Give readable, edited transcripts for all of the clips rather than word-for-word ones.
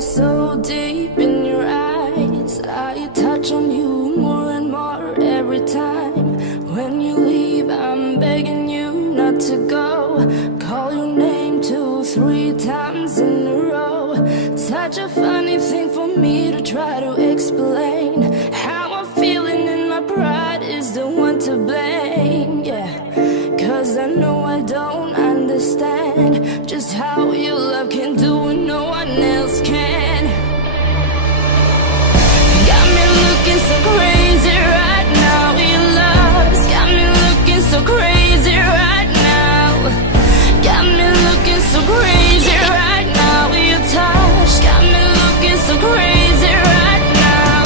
are so deep in your eyes. I touch on you more and more every time. When you leave, I'm begging you not to go. Call your name 2, 3 times in a row. Such a funny thing for me to try to explain. How I'm feeling and my pride is the one to blame. Yeah, 'cause I know I don't understand just how your love can do what no one else can. Got me looking so crazy right now. Your love's got me looking so crazy right now. Got me looking so crazy right now. Your touch got me looking so crazy right now.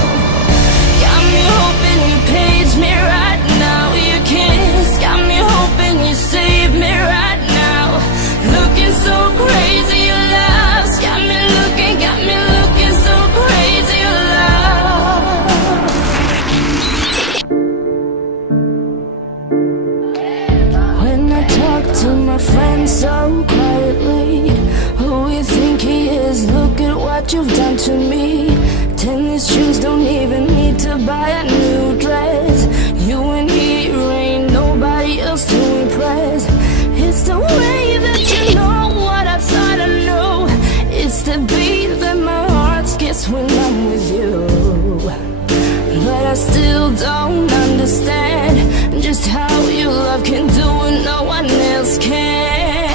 Got me hoping you page me right now. Your kiss got me hoping you save me right now. Looking so crazy, your love's got me looking so crazy, your love. When I talk to my friends so quietly, who you think he is? Look at what you've done to me. Tennis shoes, don't even need to buy a new dress. You and he ain't nobody else to impress. It's the way that you know what I thought I knew. It's the beat that my heart skips when I'm with you. But I still don't understand just how your love can do what no one else can.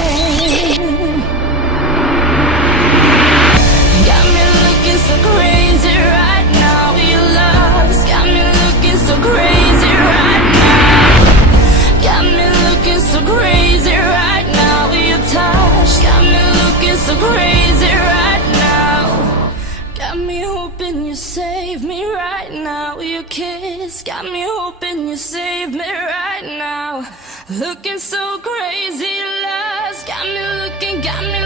Got me looking so crazy right now. Your love's got me looking so crazy right now. Got me looking so crazy right now. Your touch got me looking so crazy right now. Got me hoping you save me right now. Your kiss got me hoping you save me right now. Looking so crazy, love's got me